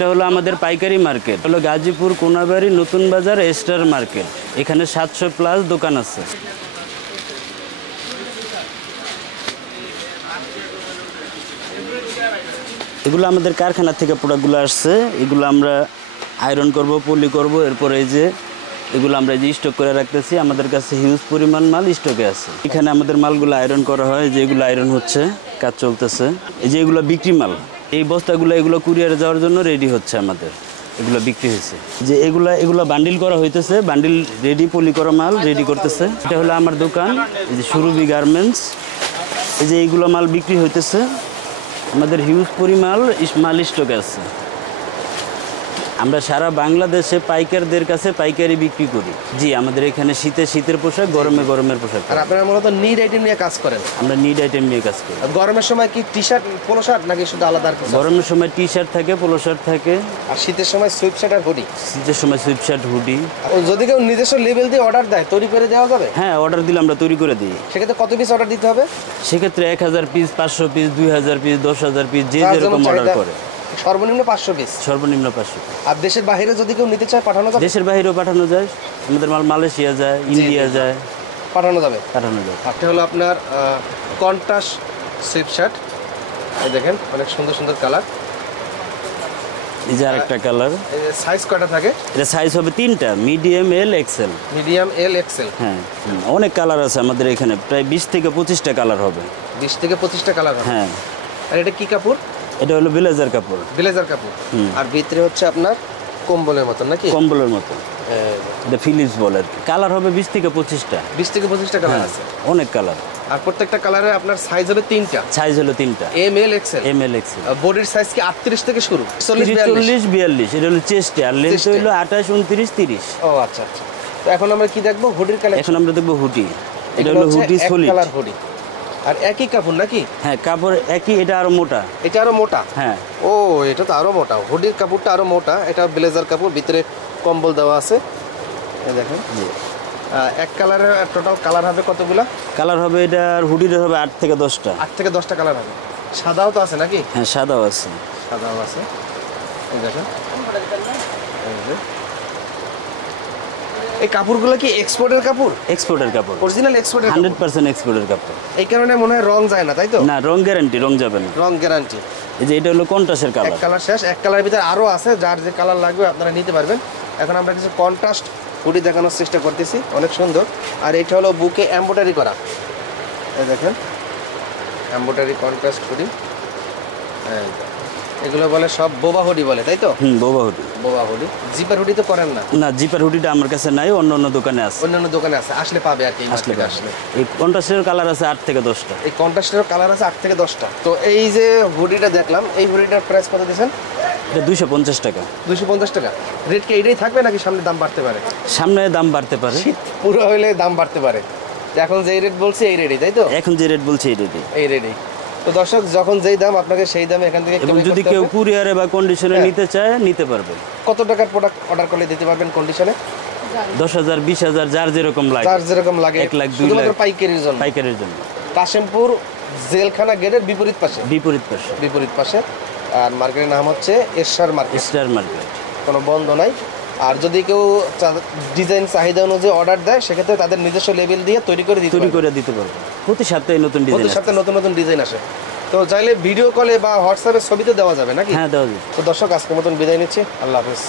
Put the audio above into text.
এটা হলো আমাদের পাইকারি মার্কেট, হলো গাজীপুর কোনাবাড়ি নতুন বাজার স্টার মার্কেট। এখানে 700+ দোকান আছে। এগুলো আমাদের কারখানা থেকে প্রোডাক্টগুলো আসছে। এগুলো আমরা আয়রন করব, পলি করব, এরপর এই যে এগুলো আমরা যে স্টক করে রাখতেছি। আমাদের কাছে হিউজ পরিমাণ মাল স্টকে আছে। এখানে আমাদের মালগুলো আয়রন করা হয়, যেগুলো আয়রন হচ্ছে, কাজ চলতেছে। এই যে এগুলো বিক্রি মাল, এই বস্তাগুলো এগুলো কুরিয়ারে যাওয়ার জন্য রেডি হচ্ছে আমাদের। এগুলো বিক্রি হয়েছে, যে এগুলো বান্ডিল করা হইতেছে, বান্ডিল রেডি, পলি করা মাল রেডি করতেছে। এটা হলো আমার দোকান, এই যে সুরভি গার্মেন্টস। এই যে এইগুলো মাল বিক্রি হইতেছে। আমাদের হিউজ পরিমাণ মাল স্টকে আছে। আমরা সারা বাংলাদেশে পাইকারদের কাছে পাইকারি বিক্রি করি। জি, আমাদের এখানে শীতের পোশাক, গরমের পোশাক। আর আপনারা মূলত নিড আইটেম নিয়ে কাজ করেন? আমরা নিড আইটেম নিয়ে কাজ করি। গরমের সময় কি টি শার্ট, পোলো শার্ট নাকি শুধু আলাদা? গরমের সময় টি শার্ট থাকে, পোলো শার্ট থাকে। আর শীতের সময় সুইপ শার্ট আর হুডি? শীতের সময় সুইপ শার্ট, হুডি। যদি কেউ নিজস্ব লেভেল দিয়ে অর্ডার দেয়, তৈরি করে দেওয়া যাবে? হ্যাঁ, অর্ডার দিলে আমরা তৈরি করে দিই। সেক্ষেত্রে কত পিস অর্ডার দিতে হবে? সেক্ষেত্রে 1000 পিস, 500 পিস, 2000 পিস, 10,000 পিস, যে যেরকম অর্ডার করে। সর্বনিম্ন 500 পিস? সর্বনিম্ন 500। আর দেশের বাইরে যদি কেউ নিতে চায় পাঠানো যাবে? দেশের বাইরেও পাঠানো যায়। আমাদের মাল মালয়েশিয়া যায়, ইন্ডিয়া যায়, পাঠানো যাবে। আপনি হলো আপনার কন্ট্রাস্ট সুইপ শার্ট, এই দেখেন অনেক সুন্দর সুন্দর কালার। এই যে আরেকটা কালার। সাইজ কয়টা থাকে? এটা সাইজ হবে 3টা, মিডিয়াম, এল, এক্সেল। মিডিয়াম, এল, এক্সেল। হ্যাঁ, অনেক কালার আছে আমাদের এখানে, প্রায় 20 থেকে 25টা কালার হবে। 20 থেকে 25টা কালার হবে? হ্যাঁ। আর এটা কি কাপড়? এটা হলো ব্লেজার কাপড়। ব্লেজার কাপড়। আর ভিতরে হচ্ছে আপনার কম্বলের মতন নাকি? কম্বলের মতো। এটা ফিলিপস বলে। কালার হবে 20 থেকে 25টা। 20 থেকে 25টা কালার আছে? অনেক কালার। আর প্রত্যেকটা কালারে আপনার সাইজ হবে 3টা? সাইজ হলো 3টা, এম, এল, এক্সেল। এম, এল, এক্সেল। বডির সাইজ কি 38 থেকে শুরু? 40, 42। এটা হলো চেস্টে, আর লেন্থ হলো 28, 29, 30। ও আচ্ছা আচ্ছা। তো এখন আমরা কি দেখবো? হুডির কালেকশন। এখন আমরা দেখবো হুডি। এটা হলো হুডি সলিড কালার হুডি। আর একই কাপড় নাকি? হ্যাঁ, কাপড় একই। এটা আরো মোটা। এটা আরো মোটা? হ্যাঁ। ও, এটা তো আরো মোটা। হুডির কাপড়টা আরো মোটা। এটা ব্লেজার কাপড়, ভিতরে কম্বল দেওয়া আছে। এই দেখেন। এক কালারের টোটাল কালার হবে কতগুলা? কালার হবে এটা আর হুডির হবে 8 থেকে 10টা। 8 থেকে 10টা কালার হবে। সাদাও তো আছে নাকি? হ্যাঁ, সাদাও আছে। সাদাও আছে। এই দেখেন। এই কাপড়গুলো কি এক্সপোর্টের কাপড়? এক্সপোর্টের কাপড়, অরিজিনাল এক্সপোর্টের 100% এক্সপোর্টের কাপড়। এই কারণে মনে হয় রং যায় না, তাই তো? না, রং গ্যারান্টি, রং যাবে না। রং গ্যারান্টি। এই যে এটা হলো কন্ট্রাস্টের কালার। এক কালার শেষ, এক কালারের ভিতরে আরো আছে। যার যে কালার লাগবে আপনারা নিতে পারবেন। এখন আমরা কিছু কন্ট্রাস্ট হুডি দেখানোর চেষ্টা করতেছি, অনেক সুন্দর। আর এটা হলো বুকে এমব্রয়ডারি করা। এই দেখেন, এমব্রয়ডারি কন্ট্রাস্ট হুডি। এগুলো বলে সব বোবা হুডি বলে, তাই তো? বোবা হুডি। বোবা হুডি। জিপার হুডি তো করেন না? না, জিপার হুডিটা আমার কাছে নাই, অন্য দোকানে আছে। অন্যান্য দোকানে আছে, আসলে পাবে আর কি। আসলে এই কন্ট্রাস্টের কালার আছে 8 থেকে 10টা। এই কন্ট্রাস্টের কালার আছে 8 থেকে 10টা। তো এই যে হুডিটা দেখলাম, এই হুডিটার প্রাইস কত দিয়েছেন? এটা 250 টাকা। 250 টাকা। রেট কি এইটাই থাকবে নাকি সামনে দাম বাড়তে পারে? সামনে দাম বাড়তে পারে, শীত পুরো হইলে দাম বাড়তে পারে। এখন যেই রেট বলছি এই রেটই, তাই তো? এখন যে রেট বলছি এই রেটই। এই রেটই। তো দর্শক, যখন যেই দাম আপনাকে সেই দামে এখান থেকে এবং যদি কেউ কুরিয়ারে বা কন্ডিশনে নিতে চায়, নিতে পারবে। কত টাকার প্রোডাক্ট অর্ডার করলে দিতে পারবেন কন্ডিশনে? 10,000, 20,000, যার যেরকম লাগে। যার যেরকম লাগে। 1 লাখ, 2 লাখ। শুধুমাত্র পাইকারির জন্য? পাইকারির জন্য। কাশিমপুর জেলখানা গেটের বিপরীত পাশে? বিপরীত পাশে। আর মার্কেটের নাম হচ্ছে স্টার মার্কেট। Star market. কোনো বন্ধ নাই। আর যদি কেউ ডিজাইন চাহিদা অনুযায়ী অর্ডার দেয়, সেক্ষেত্রে তাদের নিজস্ব লেভেল দিয়ে তৈরি করে দিতে পারবে। প্রতি সপ্তাহে নতুন ডিজাইন, প্রতি সপ্তাহে নতুন নতুন ডিজাইন আসে। তো চাইলে ভিডিও কলে বা হোয়াটসঅ্যাপে ছবিতে দেওয়া যাবে নাকি? হ্যাঁ, দেওয়া যাবে। তো দর্শক, আজকের মতন বিদায় নিচ্ছি। আল্লাহ হাফেজ।